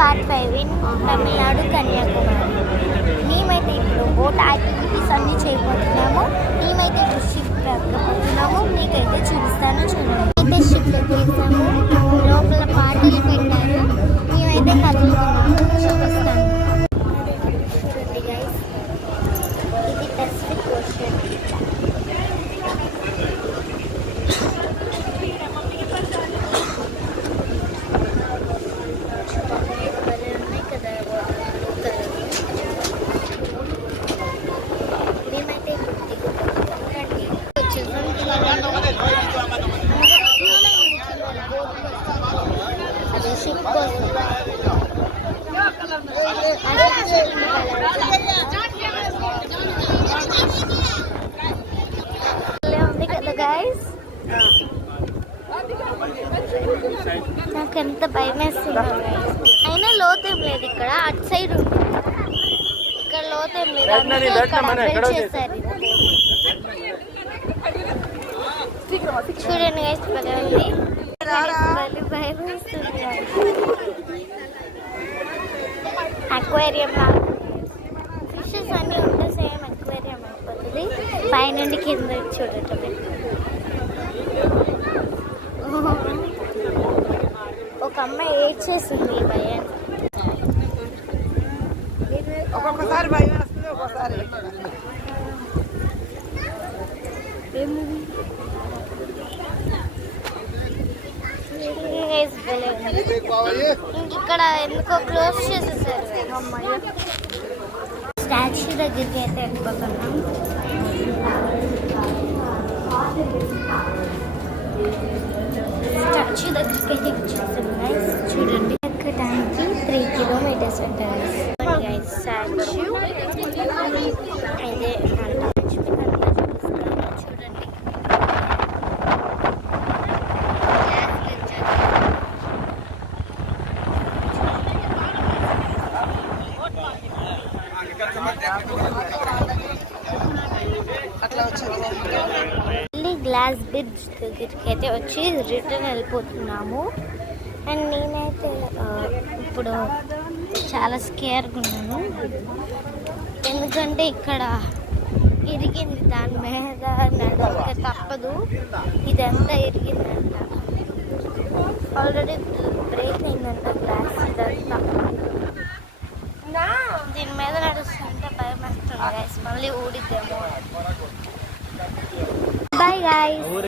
Part 5 in Tamil Nadu Kanyakumari. మేమైతే ఇప్పుడు boat activities అన్నీ చేయబోతున్నాము. మేమైతే ఇప్పుడు షిప్ ఎక్కబోతున్నాము. మీకైతే చూపిస్తాను, చూడండి. అయితే షిప్ ఎక్కేసాము, లోపల పార్టీలు పెట్టారు. మేమైతే కదులుతున్నాము, చూపిస్తాను. చూడండి గైస్, ఇది పెసిఫిక్ ఓషన్. ఉంది కదా గైస్, నాకు ఎంత భయం వేస్తుందో గైస్. అయినా లోతేం లేదు ఇక్కడ, అటు సైడ్ ఉంది. ఇక్కడ లోతేం లేదు, చేశారు. చూడండి గైస్, భలే ఉంది. భయం వేస్తుంది. అక్వేరియం ఫిషెస్ అన్నీ ఉంటే సేమ్ అక్వేరియం అయిపోతుంది. పైనుండి కింద చూడటమే. ఒక అమ్మాయి ఏడ్చేస్తుంది భయం. ఒక్కొక్కసారి భయం వేస్తుంది, ఒక్కొక్కసారి ఇక్కడ ఎందుకో క్లోజ్ చేసేసారు. స్టాచ్యూ దగ్గరికి అయితే వెళ్ళిపోతున్నాం. స్టాచ్యూ దగ్గరికి అయితే వచ్చేసాం గైస్. చూడండి, ఎక్కడానికి 3 కిలోమీటర్స్ ఉంటుంది గైస్. స్టాచ్యూ అయితే చూడండి. గ్లాస్ బ్రిడ్జ్ దగ్గరికి అయితే వచ్చి రిటర్న్ వెళ్ళిపోతున్నాము. అండ్ నేనైతే ఇప్పుడు చాలా స్కేర్గా ఉన్నాను, ఎందుకంటే ఇక్కడ ఇరిగింది. దాని మీద నడవక తప్పదు, ఇదంతా ఇరిగిందంట. ఆల్రెడీ బ్రేక్ అయిందంట గ్లాస్. ఇదంతా దీని మీద నడుస్తుంటే భయం వేస్తుంది గైస్, మళ్ళీ ఊడిద్దేమో. Bye guys.